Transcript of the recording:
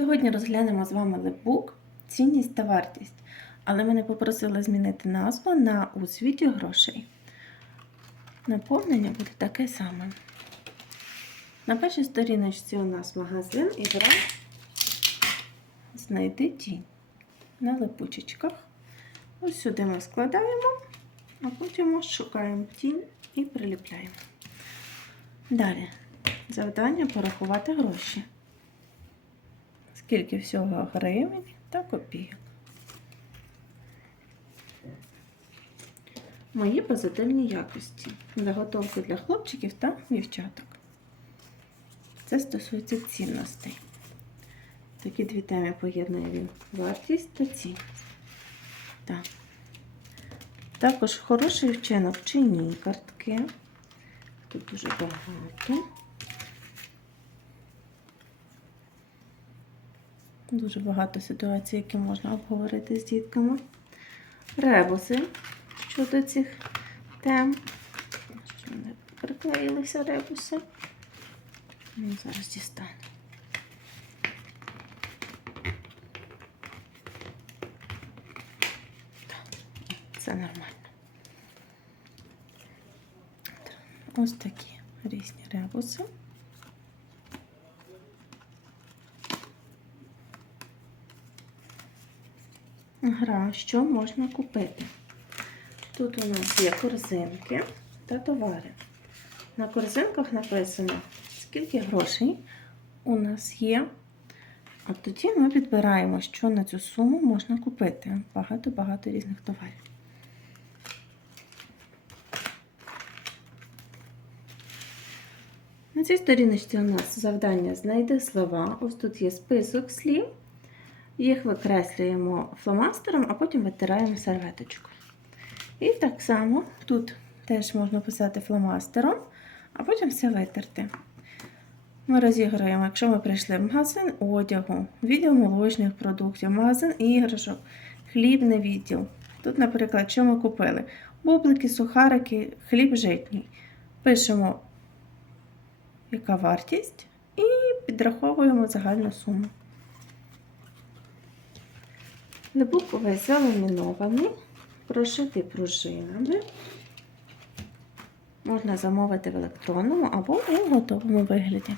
Сьогодні розглянемо з вами лепбук цінність та вартість, але мене попросили змінити назву на у світі грошей. Наповнення буде таке саме. На першій сторіночці у нас магазин і гра знайти тінь на липучечках. Ось сюди ми складаємо, а потім шукаємо тінь і приліпляємо. Далі завдання порахувати гроші. Скільки всього гривень та копійок. Мої позитивні якості. Заготовки для хлопчиків та дівчаток. Це стосується цінностей. Такі дві теми поєднує він вартість та цінність. Так. Також хороший вчинок чинні картки. Тут дуже багато. Дуже багато ситуацій, які можна обговорити з дітками. Ребуси щодо цих тем. Що не приклеїлися ребуси. Ну, зараз дістану. Це нормально. Ось такі різні ребуси. Гра, що можна купити? Тут у нас є корзинки та товари. На корзинках написано, скільки грошей у нас є. А тоді ми підбираємо, що на цю суму можна купити. Багато-багато різних товарів. На цій сторіночці у нас завдання знайди слова. Ось тут є список слів. Їх викреслюємо фломастером, а потім витираємо серветочкою. І так само тут теж можна писати фломастером, а потім все витерти. Ми розіграємо, якщо ми прийшли в магазин одягу, відділ молочних продуктів, магазин іграшок, хлібний відділ. Тут, наприклад, що ми купили? Бублики, сухарики, хліб житній. Пишемо, яка вартість, і підраховуємо загальну суму. Лебук увесь заламінований, прошитий пружинами. Можна замовити в електронному або у готовому вигляді.